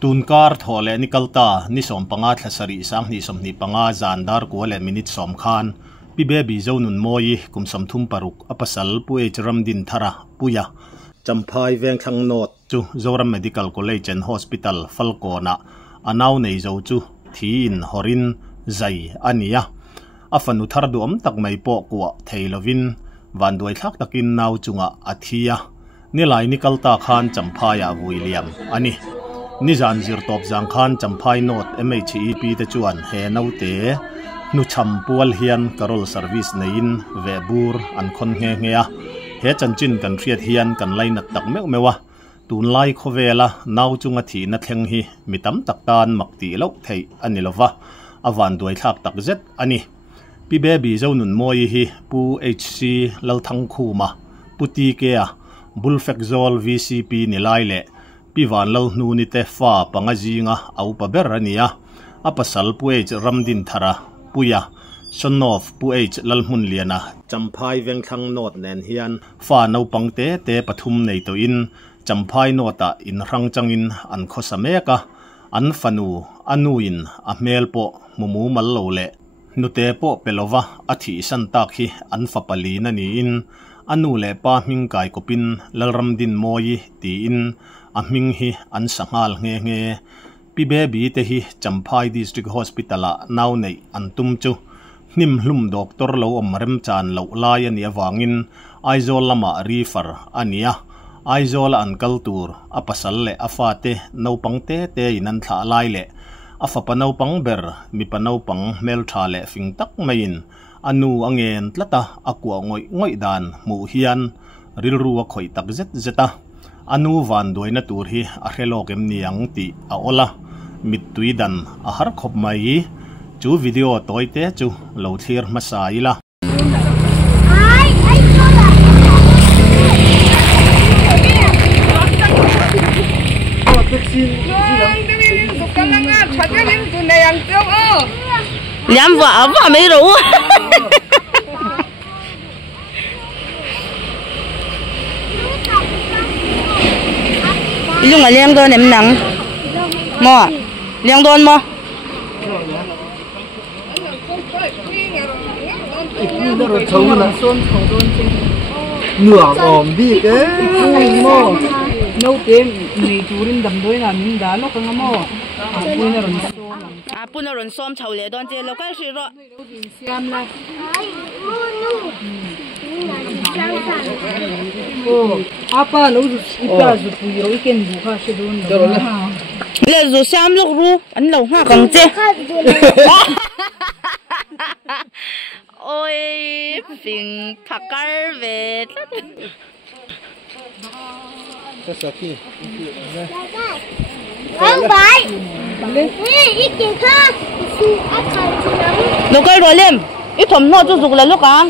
tunkar thole nikalta ni som panga thlasari sang ni som ni panga zandar ko le minute som khan pi baby zonun moi kum som thum paruk apasal pu ram din thara puya champhai veng thang not chu zoram medical college and hospital falkona anaw nei zo chu thin horin zai ania afanu thar du am tak mai po ko theilovin van duai thak takin naw chunga athia nilai nikalta khan champhaya William ani nizan zir top zang khan champhai not MHEP te chuan he naute nu cham pual hian karol service nein vebur an khon nge ngea he chanchin kan riat hian kan laina tak mewa tun lai khovela naw chunga thi na thleng hi mitam taktan makti lo thei anilova awan duai thak tak zet ani pi baby zonun moi hi pu HC lalthang khuma puti ke a bulfexol VCP ni laile piwan lo nu ni te fa pangazinga au pa berania apasal puej ramdin thara puya sonof puej lalmun liana champhai vengthang not nen hian fa no pangte te pathum nei to in champhai nota in rangchangin an khosameka an fanu anuin a melpo mumu mallo le nute po pelova athi santak hi an fapali na ni in anu le pa hming kai kopin lalramdin moi ti in aming hi an sangal nge pi baby te hi champhai district hospital a naw nei an tum chu nim hlum doctor lo omrem chan lo lai ani awangin aizol lama refer ania aizol an kaltur apasal le afate no pangte te inan thla lai le afa panau pang ber mi panau pang mel tha le fing tak main anu angen tlata akwa ngoi dan mu hian rilruwa khoi tak zeta anu van doina tur hi a helogem niang ti a ola mittuidan a har khop mai chu video toite chu lo thlir masaila Nhắm vợ mấy rủ dùng là liang đơn em nắng mò liang đơn mò nửa ổn đi cái mò nấu tem mì churin đầm đôi là mình đá nó không mò bún nó run xôm chầu lệ đón chơi lâu cái gì rồi xem này apa nấu ipa dù bùi rồi cái bùi khác sẽ đón lệ dù xem lúc ru anh lâu ha còn chơi ôi phình thắc cар về Không phải. Ít tiền khác. Nó cái rồi lên. Ít thầm nó cho dục là lúc à.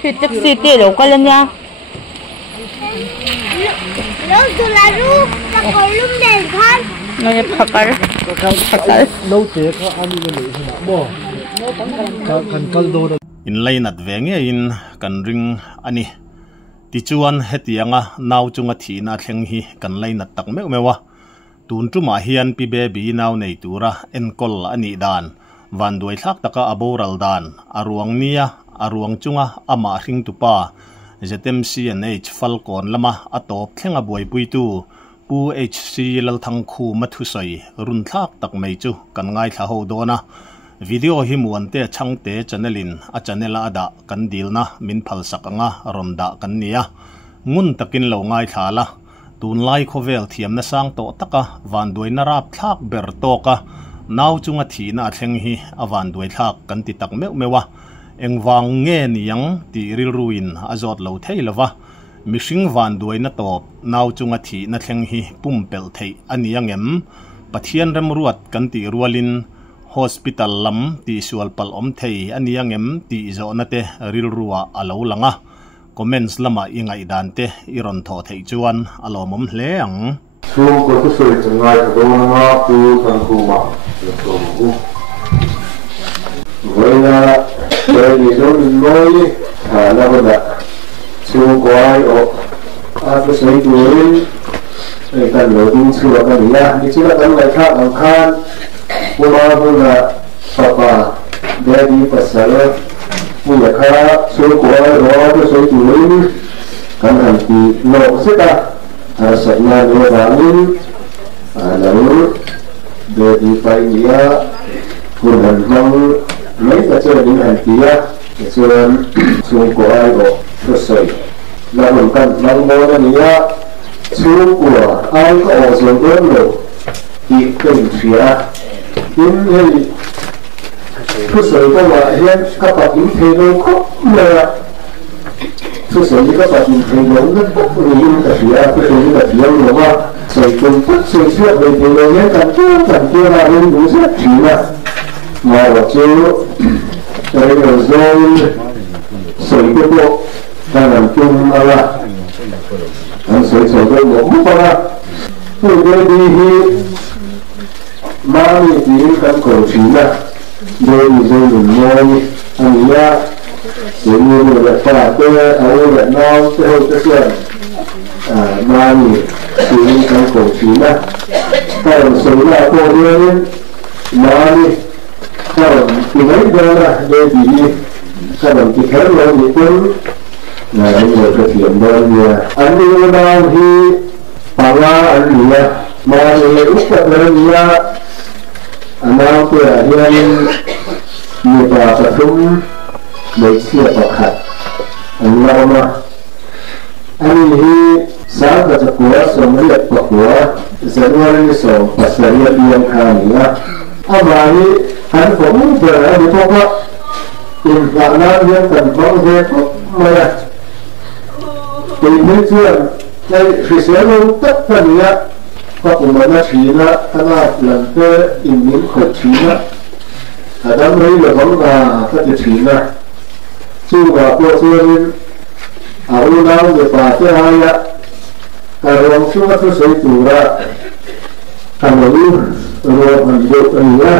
Khi taxi tiền đâu cái lên nha. Lúc dù là ru, ta có lúc đèn khác. Nó như thắc cар. lâu thế có ăn cái gì hả bò cần cần đồ in lainat venge in kan ring ani ti chuan hetianga naw chunga thina thleng hi kan lainat tak mewa tun tuma hian pi baby naw nei tura enkol ani dan van duai thak taka aboral dan aruang nia aruang chunga ama hring tupa ZMCNH falcon lama atop thlenga buai puitu pu HC lalthang khu mathusai run thak tak mai chu kan ngai thla ho dona video hi muante changte channelin a channel ada kan dilna min phal sakanga ronda kan nia ngun takin lo ngai thala tun lai khovel thiam na sang to taka van doina rap thak ber to ka naw chunga thina thleng hi awan doi thak kan ti tak mewa engwang nge niang ti ril ruin azot lo theilawa mishing van doina top naw chunga thina thleng hi pumpel thei aniangem pathian rem ruat kan ti rualin hospital lam ti sual pal om thei aniangem ti zona te ril ruwa alo langa comments lama ingai dan te iron tho thei chuan alomom hle ang sum ko tu soi ngai do na pu kan ku ma so ku voina pe ni do noi la boda sum ko ai o a tu sei tu กันเหลือดิ้งชัวกันเนี่ยนี่ชื่อกันเลยข้าอังคารผู้มาผู้ละป่าเดี๋ยวดีภาษาผู้อยากข้าช่วยกวยรอผู้ช่วยจุลินกันหันตีโลกสิตาสัญญาเรื่องนี้แล้วเดี๋ยวดีไปเนี่ยผู้หันมังไม่ก็จะดิ้งหันตีอ่ะส่วนช่วยกวยรอผู้ช่วยแล้วเหมือนกันมังโมเนี่ยช่วยกวยไอ้ก็ออกส่วนเรื่องโลกอีกเป็นเสียยิ่งให้ผู้ช่วยก็ว่าเห็นก็ตัดยิ่งเทโลครบเลยผู้ช่วยก็ตัดยิ่งเทโลนั่นพวกนี้ยิ่งแต่เสียผู้ช่วยก็เสียหรือว่าใส่จนพุทธช่วยเชื่อไปเทโลเนี่ยกันเกี่ยวมาเรื่องดูสักทีนะมาว่าเจ้าในเรื่องโซนใส่ก็พวกการจุ่มอะไรอันใส่ก็หมดมุกอะไรผู้เดียดีที่มามีที่กันโกรธนะโดยหนุ่มน้อยอันนี้เสียงมือแบบฝรั่งก็เอาแบบน้องเจ้าเจ้ามามีที่กันโกรธนะถ้าสมมติพวกเรื่องมามีถ้าที่ไหนเดินนะโดยดีถ้าแบบที่แข็งแรงนิดนึงนะอันนี้ก็เทียมเดินเนี่ยอันนี้บางทีปังอาอันนี้มามีอุปกรณ์เนี่ยอันนั้นเพื่อเรียนมีปลาประทุมเด็กเสียประคัดอันนี้เรามาอันนี้สามก็จะกลัวสมเรียบกลัวเสร็จวันนี้ส่งปัสสาวะเรียงคางเนี่ยเอามานี้หันผมเบื่อแล้วเพราะว่าอินทราน้ำเรียนกันบ้างเด็กมาตีไม่เชื่อในฟิสิกส์เราตัดกันเนี่ยก็ผมมาชี้นะขนาดหลังเกิดอินมินขดชี้นะแต่ถ้าไม่เหลือของมาก็จะชี้นะชื่อว่าตัวเชื่อมินเอาเราเดี๋ยวป่าเจ้าให้ละการลงช่วยช่วยตัวละทำอะไรรวมมันเยอะอันนี้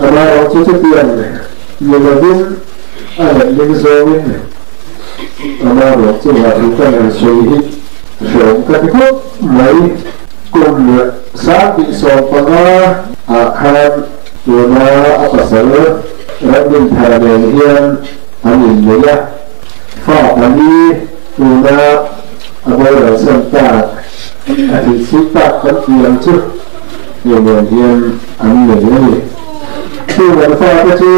อะไรเราช่วยเปลี่ยนมีระดับอะไรลิงโซมินเราบอกช่วยว่าทุกคนช่วยสองกันก็ไม่กลุ่มสามปีสองปัญหาอาคารตัวนาอัปสรรรัฐดินไทยเรียนอันนี้เนี่ยฟ้าอันนี้ตัวนาอบรมสันตาอาทิตย์สิบตักกันเรียนชุดเรียนอันนี้เลยที่วันฟ้าก็ชู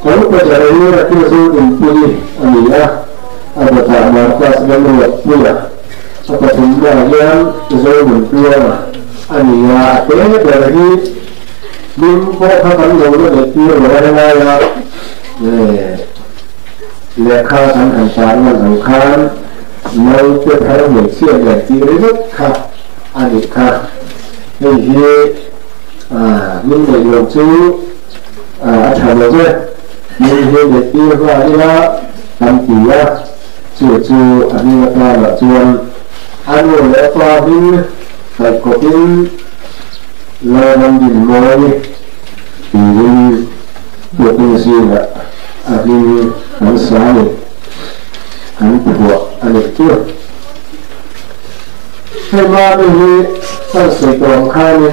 เขาก็จะเรียนที่ชูอินทรีอันนี้นะอาจารย์มาก็แสดงว่าผู้ใหญ่ปฐมวัยยังจะเหมือนตัวอันนี้เป็นแบบที่ลิงพวกเขาทำอยู่เด็กที่เราได้ไงล่ะเลขาทางการสารมันสำคัญเราจะทำเหมือนเชื่อแบบที่เรียกค่ะอันนี้ค่ะนี่ที่มินเด็กหลงชื่ออาจารย์เลยมินเด็กที่ว่านี่ละทำกี่ละจู่อันนี้ก็ละจวนอันนี้แล้วก็ดินแต่ก็ดินเราทำดินน้อยดินตัวดินสีละอันนี้หันซ้ายหันขวาอันนี้ตัวให้มาไม่มีต้องใส่กล่องข้าวนี่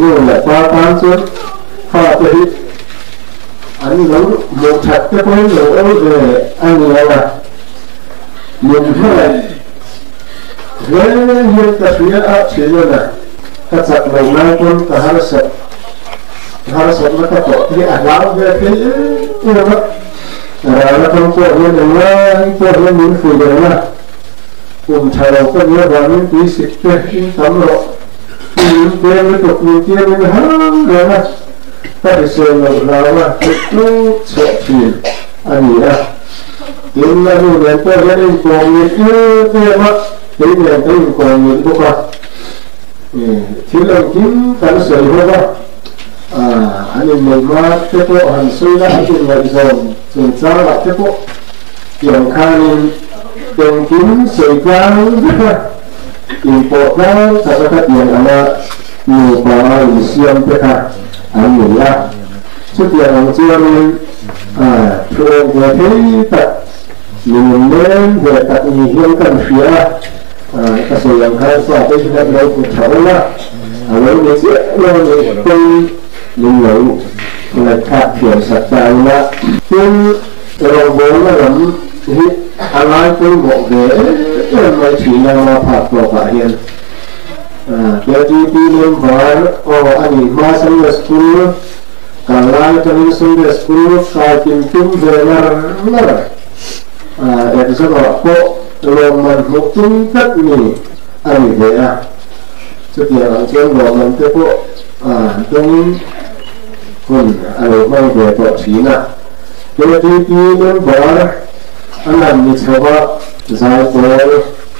นี่แหละปลาตามส่วนฟ้าไปอันนี้เราหมดฉัดจะไปหนูเอาเลยอันนี้อะไรมุนเท่าไหร่เรื่องนี้จะเสียอาชีพนะถ้าจัดลงน้ำคนก็หาสัตมันก็ตกที่อ่างล้างเยอะที่นี่นะเราต้องพวกเรื่องอะไรพวกเรื่องนี้ฝืนเลยนะกลุ่มชาวก็เยอะกว่านี้ปีสิบปีสามร้อยปีเดียวไม่ตกมีเดียวไม่หาเลยนะถ้าไปเสียเงินเราว่าติดลูกเสียทีอันนี้นะกินแล้วดูเนี่ยตัวเรื่องโกงเยอะเยอะมากกินเนี่ยตัวโกงเยอะพวกเราที่เรากินกันเสียพวกเราอันนี้มันมาเจ้าพวกหันซื้อแล้วกินวันส่งจ้าละเจ้าพวกอย่างข้าวนี่เป็นกินเสียกลางนะกินปวดแล้วถ้าจะอย่างอะไรอยู่ป่าอยู่เสียมไปค่ะอันนี้ละชุดอย่างเจ้านี่ช่วยเพื่อที่ตัด mình nên về tận hiên cần phía cái số lượng hai so với những lâu của cháu là lâu như thế lâu như tôi mình lâu là khác kiểu sạch tài là nhưng rồi bố là lắm anh ai cũng bộ về mà chỉ là mà phạt vào cả hiền cái gì đi lên vào anh ấy mà sang là school càng lại cho nên sang là school phải tìm kiếm về là để cho họ có rồi mình một chung tất nhiên anh ấy về trước kia ở trên rồi mình tiếp bộ trong còn anh ấy mang về tổ chí nè cái gì đi lên vào anh làm như thế mà giải quyết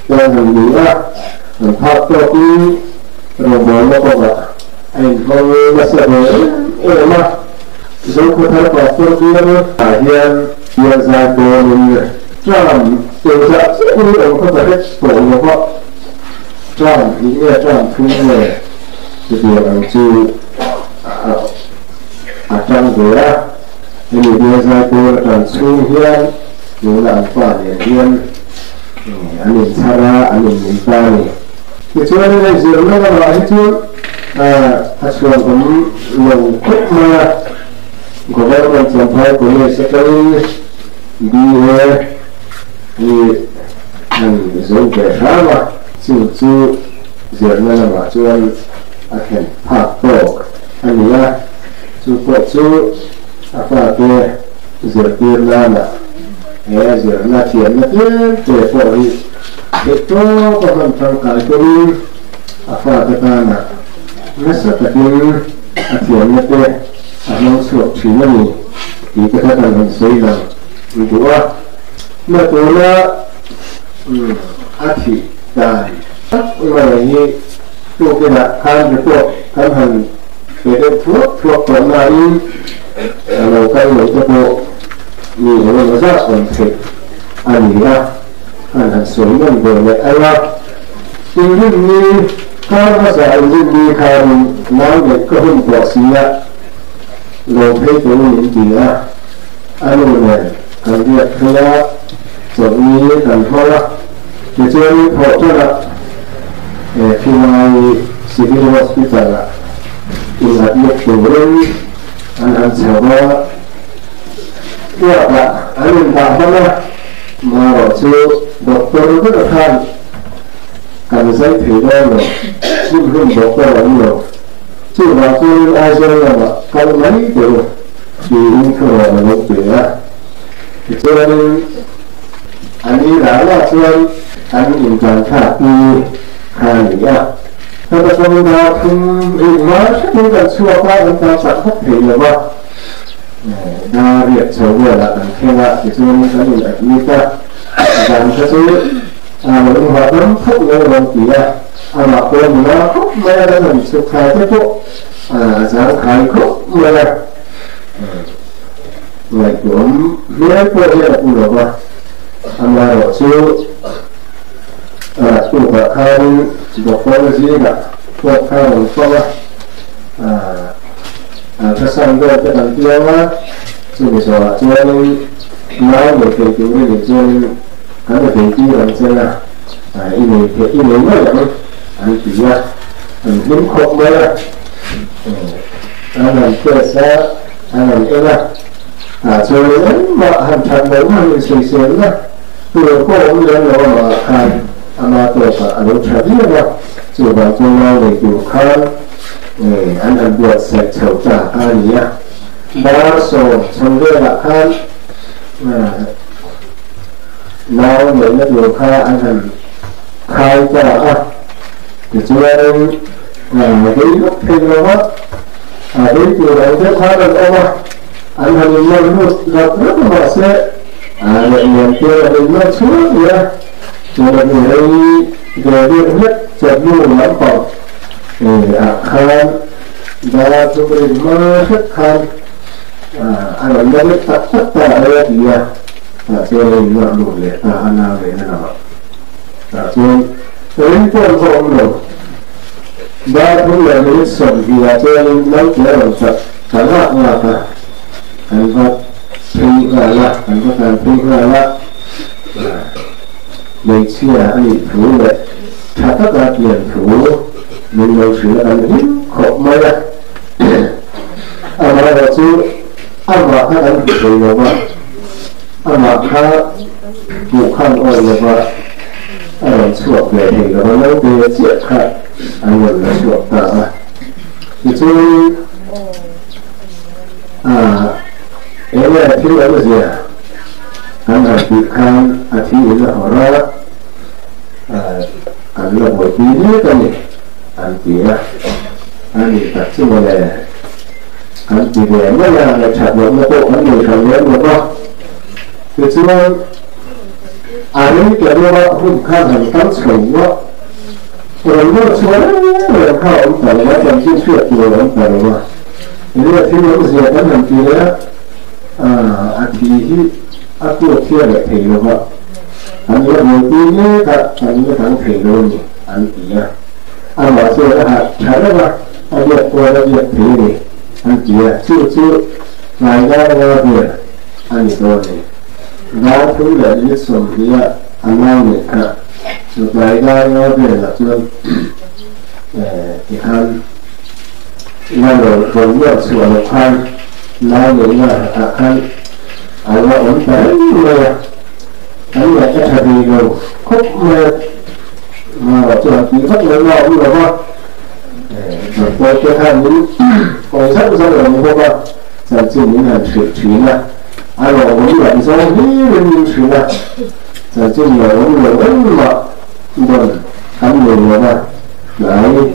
cho mình nghĩ là phát cho đi rồi mới nó có vậy anh không là sẽ về mà rồi có thể phát cho đi hiện hiện giải quyết mình trạm từ ra cũng ông có thể tổ nó có trạm ý nghĩa trạm phương nghề thì ông chịu trạm về thì bây giờ tôi trạm xuống hiện những là phản hiện anh nhìn xa ra anh nhìn ta này thì cho nên là dưỡng nó là loại hết chứ thật sự cũng lòng khúc mà của các bạn chẳng phải của người sẽ có đi về thì mình dùng cái khác mà chú dưỡng nó là mà chú anh khen phạt tổ anh ấy chú có chú và cái dưỡng tiền ra là giờ là chuyện là tuyệt vời thì cho các bạn trong cái tôi phải cái này nó sẽ là cái chuyện là cái nó sụp chỉ là gì thì cái này mình xây là đúng không mà tôi là thì đại mà như tôi cái là khăn cái tôi khăn hành cái thuốc của này là cái người cho tôi nhìn nó rất ổn định anh ấy anh hẳn sống mình về lại anh là nhưng như các bác giả nhưng như khăn nói về cơ hội của sĩ rồi thấy tôi những gì anh này cần việc thôi giống như cần thôi thì cho nên họ cho là khi mà civil hospital thì là một chủ lên anh sẽ có ya Pak, anh tahu lah, mà chú dokter rất là than, cần giấy thì đó rồi, nhưng không dokter lắm rồi, chứ mà tôi ai chơi là cần mấy điều, thì không là một chuyện á, thì cho nên anh ấy đã là chơi, anh nhìn càng khác đi, khai gì á, thế mà con ta không bị nói, chúng ta xua qua chúng ta sẵn hết thì rồi mà. Đa việc xấu vừa là khen lại thì cho nên cái gì như ta làm cho số những hoạt động phúc như là chỉ mà quên nó phúc mê là mình sụp khai thế phúc sáng khai phúc mê ngày của mấy cô như là cũng được mà ở chú cũng phải khai một con gì cả một khai một con cái sang đây cái đằng kia á, chú bây giờ chú nói về cái này chú cái này cái gì làm sao là, cái này mới là anh chỉ là anh kiếm khóc mới là, anh làm cái sao, anh làm cái là, chú mà hành trình đấy mà mình suy xét là, từ cô ông lên rồi mà khai, mà tôi phải anh muốn trả tiền là, chú bảo chú nói về kiểu khai anh ăn bột sạch chầu trả anh nhé đa số trong đây là khăn nào nếu nó điều khai anh ăn khai trả thì chúng em cái lúc thì nó hết đấy thì anh sẽ khai được không anh ăn mình nó rất là sẽ lại miền kia là mình nó xuống vậy thì là người đây về điện hết chợt luôn lắm còn khăn và chúng mình mơ rất khăn anh ấy đã biết tất cả đây thì cho nên nó đủ để anh nào về nào cho nên đến con không rồi ba cũng là đến sầm vì cho nên nó chỉ là thật chẳng hạn là anh có phi là anh có thể phi là lấy chia anh thủ lệ chặt tất cả tiền thủ mình lấy sự anh hít khổ mới là anh nói là chứ anh mà các anh bị rồi mà anh mà các buộc khăn ơi mà anh chuộc về thì nó nói về chuyện khác anh vẫn là chuộc ta thì chứ em là thiếu cái gì à anh là bị khăn thì là họ đó anh là một tí nữa cái này anh chỉ là anh thì tập trung vào anh chỉ để nó là chặt được một bộ anh người thằng lớn được không thì chứ anh ấy cái đó không khăn thành tấm sủng đó rồi nó số rồi khao ông phải nó làm chuyện chuyện rồi ông phải mà thì là thiếu cái gì anh làm gì đó anh thì aku kia lại thầy rồi vợ anh là một tí nữa cả anh là thằng thầy rồi anh chỉ anh bảo sao là trái đó anh biết qua là biết thầy này anh chỉ chưa ngày ra việc anh rồi đó cũng là những sự gì anh làm này cả rồi ngày ra việc là chưa thì anh rồi còn nhiều sự là khoan nói những là anh là ổn định rồi anh là cái thằng gì rồi khúc mà bảo cho kỹ thuật lớn lao cũng được không rồi tôi cái thằng những còn rất rất là nhiều không giờ chỉ những hàng chuyện là anh là muốn làm sao đi lên chuyện là giờ chỉ nhiều lắm mà rồi anh nhiều mà đấy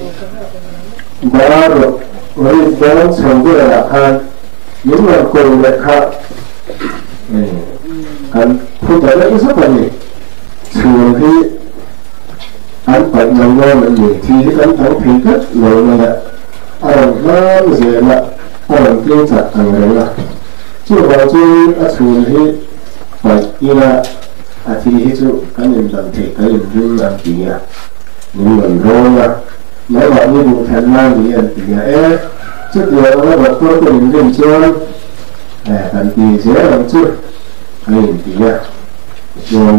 đó rồi với đó xong cái là anh những người cùng lại khác anh phụ trợ rất là nhiều thường thì anh phải nhận ra là nhiều thì anh thấy thì rất lớn là anh nó gì là anh kiên chặt thằng này là chứ vào chứ thường thì phải như là thì chứ cái niềm làm thì cái niềm vui làm gì à nhưng mình rồi là mấy bạn như một thằng mang gì anh thì trước giờ nó bảo tôi có niềm tin chưa anh thì dễ làm chứ hay thì rồi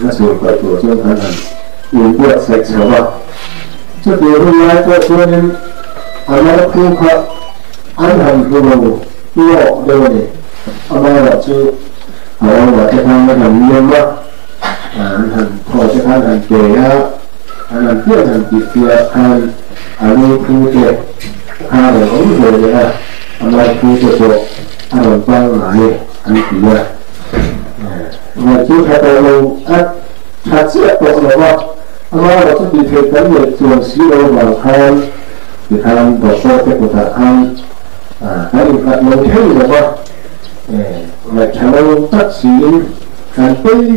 nó sử dụng của chúng ta là những việc sạch sẽ vào trước giờ hôm nay tôi cho nên anh đã không có anh hành vô đồ lộ đây này anh nói là chứ họ là cái thằng nó hành nghiêm á anh hành thôi cái thằng hành kề á anh hành tiếp hành kịp kia anh đi thu kề anh là ống về đấy à anh lại thu kề rồi anh còn quay lại anh chỉ là mà chú thay đổi luôn chặt chẽ của nó mà anh nói là chúng bị thiệt cái việc trường sĩ đâu vào khăn thì khăn bỏ qua cái của ta khăn cái việc đặt lâu thế rồi mà lại theo tất sĩ càng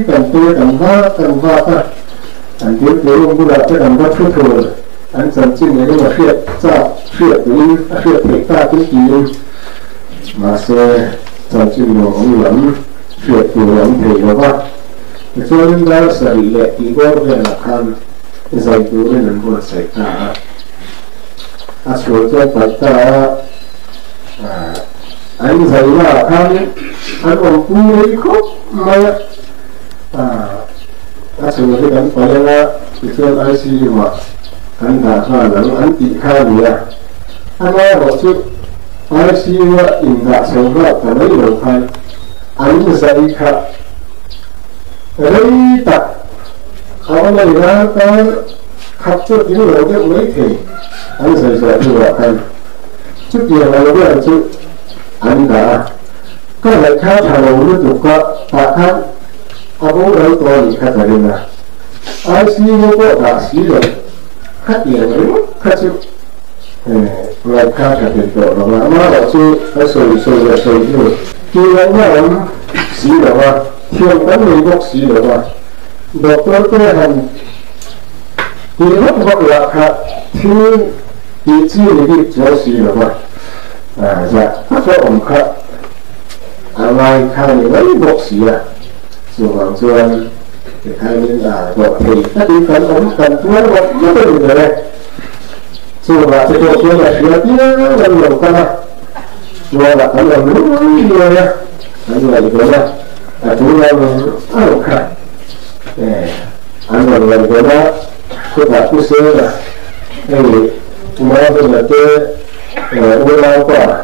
càng va ta anh biết cái ông cũng là cái làm rất phức tạp anh dần dần này nó phiệt ra phiệt thiệt ta cái gì mà sẽ dần dần nó ông lắm phiệt của ông thầy nó va cho nên là xử lý lại thì có thể là khăn dạy tôi nên là một xảy ra số cho tất cả anh dạy là khăn anh còn quy lấy khúc mà số cái đánh phải là cái chuyện ai xí mà anh đã khăn là anh bị khăn gì à anh nói một chút ai xí mà in đã sống ra cái mấy đầu khăn anh dạy khăn đấy tập họ này ra có khắp chút những người biết mấy thì anh sẽ thu được anh chút tiền là biết là chứ anh đã có thể khá thầu liên tục có tạ khác bố đấy tôi khá thầy là ai xí vô có đã xí rồi khát tiền ấy khá chứ lại khá thầy tiền tổ là mà bảo chứ cái sồi như khi anh nói xí rồi mà thiên tấn người gốc xí rồi mà đọc tôi hành thì rất hoặc là khá thiên thì chi thì đi cho xí rồi mà dạ các số ổng khá ngoài khá thì mấy gốc xí à dù bằng xuân thì khai nên là đọc thì các đi cấn ống cần chúa gốc rất là nhiều rồi dù là cái đồ kia là xưa tiếng là nhiều con à rồi là cái lòng núi nhiều nha anh là gì đó chú em khá anh còn lần cái đó cái bà cứ xưa là cái gì mà bây giờ cái ôi lao quả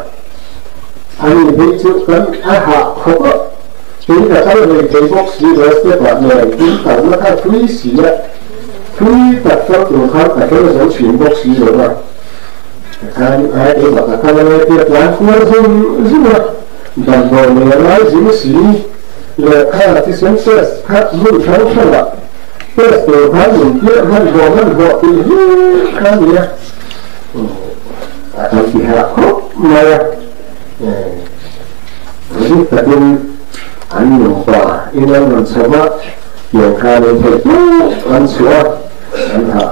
anh bị chịu cấn hạ không có chính là các người thấy bốc xí rồi cái bạn này chính tổng nó thay quý xí á quý tập cho tụi khác cả cái số chuyện bốc xí rồi mà anh ai để bảo các anh việc làm cũng không là đàn bò này nói gì xí là khai là cái xem xét khác luôn thấu không ạ cái từ hai người kia hai gò thì khai gì á thằng chị hạ khóc mà jadi tadi anh lupa ini orang sama yang kali itu anh suah anh tak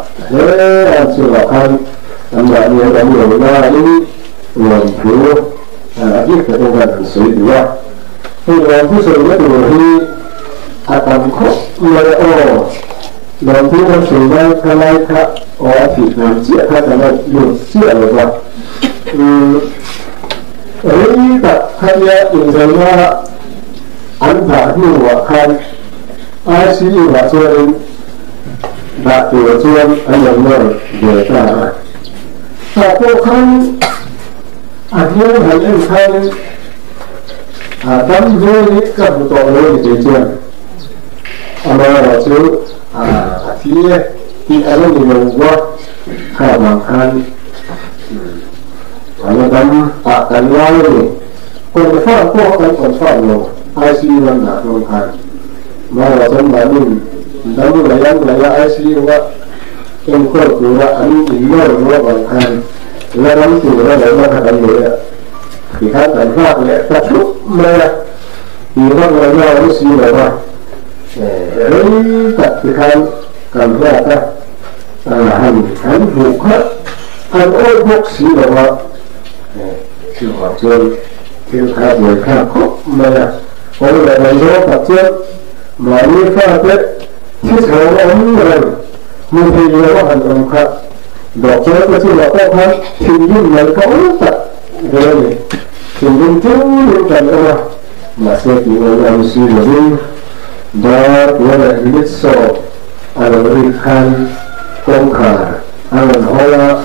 anh suah kan anda ni orang yang ini orang tu lagi kedengaran sudah ini orang tu sudah dulu akan kok mereka orang tu kan sudah kalau tak orang tidak dia kan lupa siapa ini tak hanya inginnya anda luakan asli wajan tak wajan yang berbeda. Tapi kan akhirnya hanya kan dan ini kebetulan di jalan. Amara tu akhirnya di alam yang buat kawangan. Kalau kamu akan lalu, konfirm bukan konfirm lo, asli mana konfirm. Malah semalam, dalam layang asli juga, engkau juga anu ingat lo konfirm. Lalu tu lalu akan dia, kita tanpa dia tak mereka, dia lalu asli apa? Tak kita kan berapa? Han bukan, han bukan apa? Chưa học trường theo khai người khác khúc mà có là người đó tập trước mà như pha tết thiết hợp ống rồi nhưng thì nhiều có hành động khác đọc cho có chứ là có khác thì những người có tập rồi thì những chú những cần đó mà sẽ chỉ là làm suy nghĩ đó của là biết sổ anh là đi khăn công khả anh là hỏi là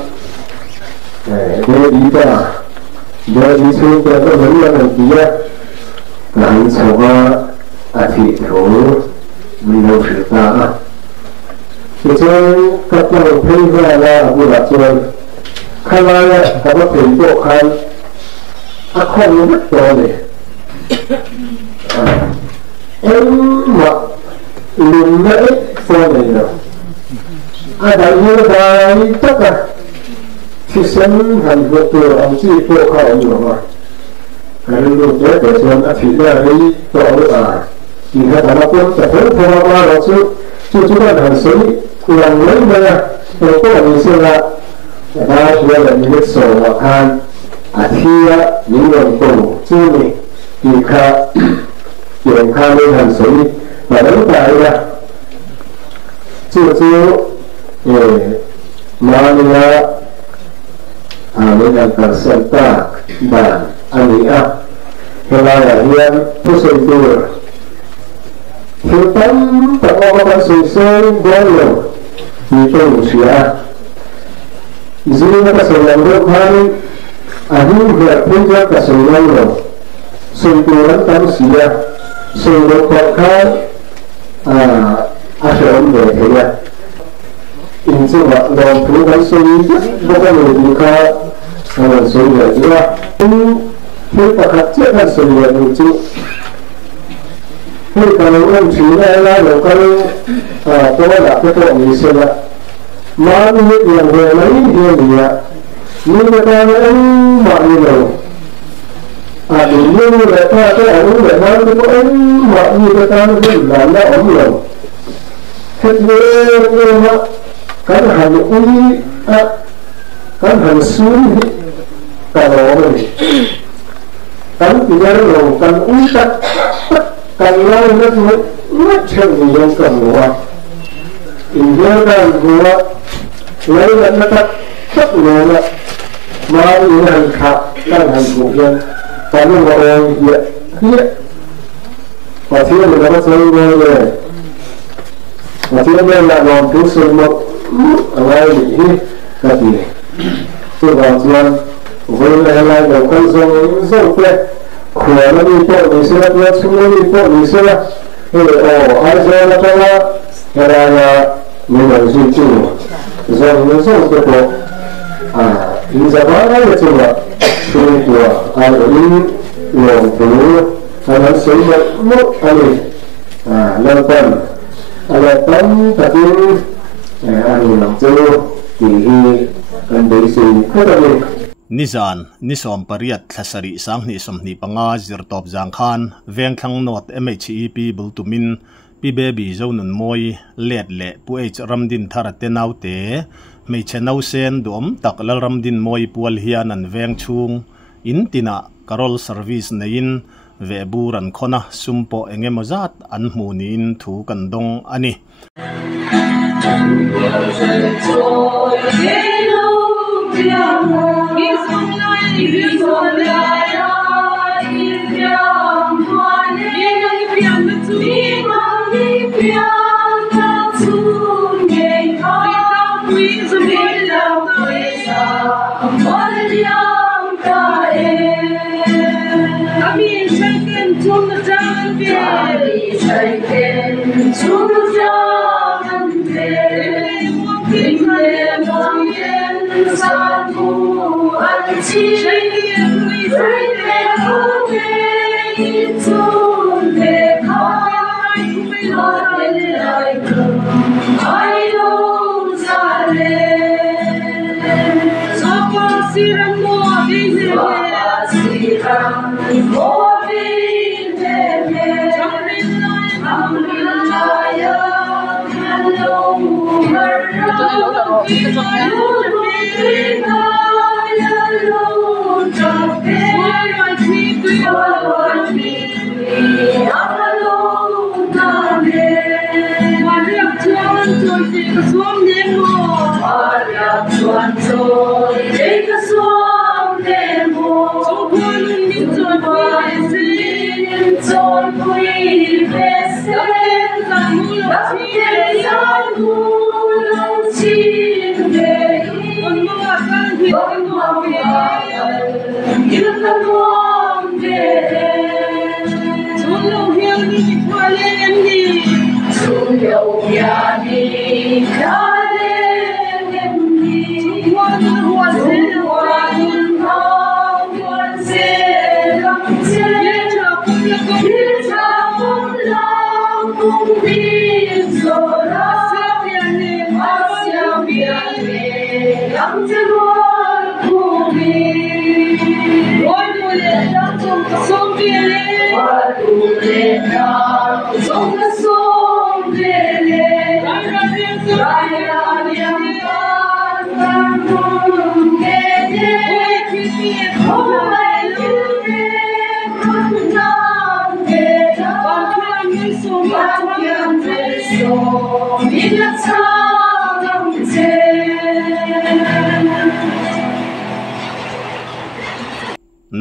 để đi ta dia disuruh kita berikan dia lain coba hati itu minum cerita. Itu kata orang lah aku baca. Kalau apa perintahkan aku betul ni. Emak lima phone ni. Ada yang dah tak. Sistem han betul anji pokok ni lah. Kalau dia betul akhirnya hari tahu jika dalam pun betul pengalaman itu juga han seni kurang lain mana pokok ni sila ada dia yang soalan akhirnya minum tu cumi jika yang kami han seni pada upaya mana dengan tersentak dan aniah kelahiran pusentur hitam pengobatan susun bolong itu usia izin keseluruhan hari akhir berpuja keseluruhan sentuhan tansia seluruhkan asal berhaya ini cuma dalam perubahan sendiri bukan lebihkan sendiri juga kita kacikan sendiri itu kita orang Cina lah kalau pola kita misalnya mana yang lain dia ni kita orang mana ada ni mereka ada orang mana tu orang mana kita orang mana orang kita kan hanya ini kan hanya suri kalau ini kan tidak lalu kan utak kan lain itu macam yang kedua ini kan dua lain kan tak mana mari yang kah kan hanya bukan kalau orang dia pasti ada dapat selalu mà phía bên là lòng cứu xuân một ngay đi cái gì tôi bảo chuyện với lại đầu con rồng rồng quẹt khỏe nó đi bộ đi xe nó xuống nó đi bộ đi xe thì ai giờ nó cho nó cái này là mình làm gì chứ rồng nó rồng cái bộ in ra bao nhiêu chứ mà tôi của ai ở đi lòng cứu anh nói sống một anh lên tuần anh tấm thật như anh làm cho thì anh để xin hết rồi Nizan nisom pariat thasari sang ni som ni panga zirtop jang khan veng thang not MHEP bultumin pi baby zonun moi let le pu h ramdin tharate naute me chenau sen dom taklal ramdin moi pual hian an veng chung in tina karol service nein ve buran khona sumpo engemozat an hmunin thu kan dong ani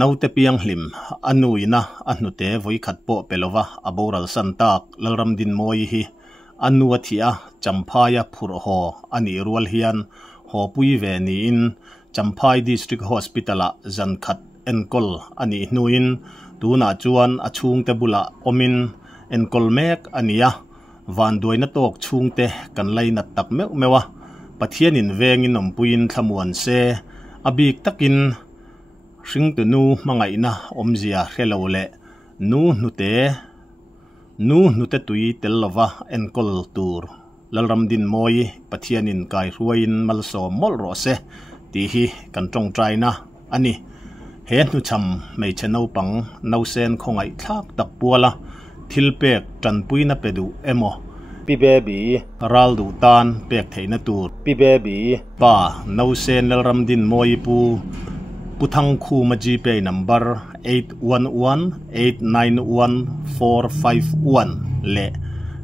naute piang hlim anuina anute voi khatpo pelova aboral santak lalram din moi hi anua thia champhaya phurho ani rual hian hopui ve ni in champhai district hospital a zankhat enkol ani hnuin tuna chuan achung te bula omin enkol mek ania van doina tok chungte kan laina tak mewa pathian in vengin ompuin thamuan se abik takin ring tu nu mangaina omzia helole nu nute tui telova enkol tur lalram din moi pathianin kai ruin malso mol rose ti hi kan tong traina ani he nu cham mei cheno pang nausen khongai thak tak puala thilpek tanpuina pedu emo pi baby raldu tan pek theina tur pi baby pa nausen lalram din moi pu puthang khu ma GP number 811891451 le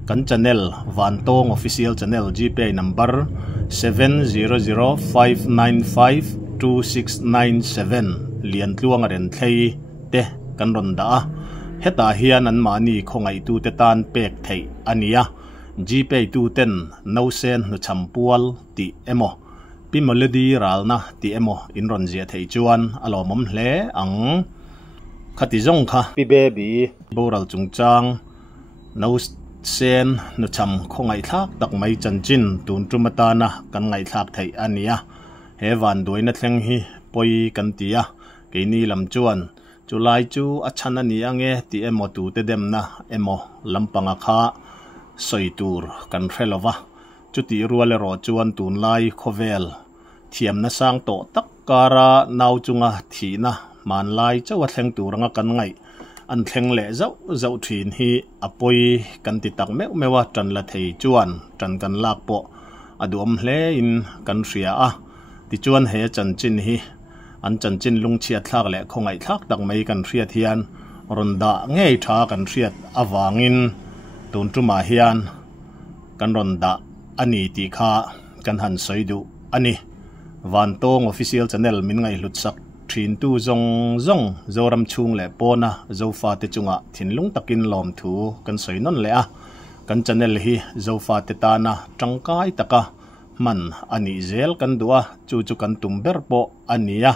kan channel Vantong official channel GP number 7005952697 lian tluang ren thlei te kan ronda heta hian an mani khongai tu te tan pek thei ania GPay tu ten no sen nu champual ti emo pi melody ralna ti emo in ron zia thei chuan alomom hle ang khati zong kha pi baby boral chungchang no sen nu cham khongai thak tak mai chanchin tun tumata na kan ngai thak thei ania he van doina thleng hi poi kan tia ke ni lam chuan July chu achana ni ange ti emo tu te dem na emo lampanga kha soitur kan relova chuti ruale ro chuan tun lai khovel thiam na sang to tak kara nau chunga thina man lai chawa thleng turanga kan ngai an thleng le zau thin hi apoi kan ti tak mewa tran la thei chuan tran kan lak po adum hle in kan ria a ti chuan he chan chin hi an chan chin lung chia thlak le khongai thlak tak mai kan ria thian ronda ngei tha kan riat awangin tun tuma hian kan ronda ani ti kha kan han soidu ani van tong official channel min ngai hlut sak thin tu zong zoram chung le pona zofa te chunga thinlung takin lom thu kan soinon le a kan channel hi zofa te ta na tangkai taka man ani zel kan dua chu kan tumber po ania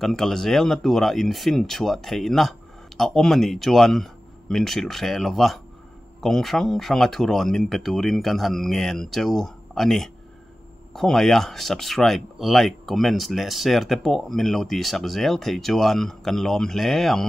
kan kalzel na tura infin chua theina a omani chuan min hril hre lova kong ranga thuron min peturin kan han ngen cheu ani khongaya subscribe like comments le share te po min lo ti sak zel thei chuan kan lom hle ang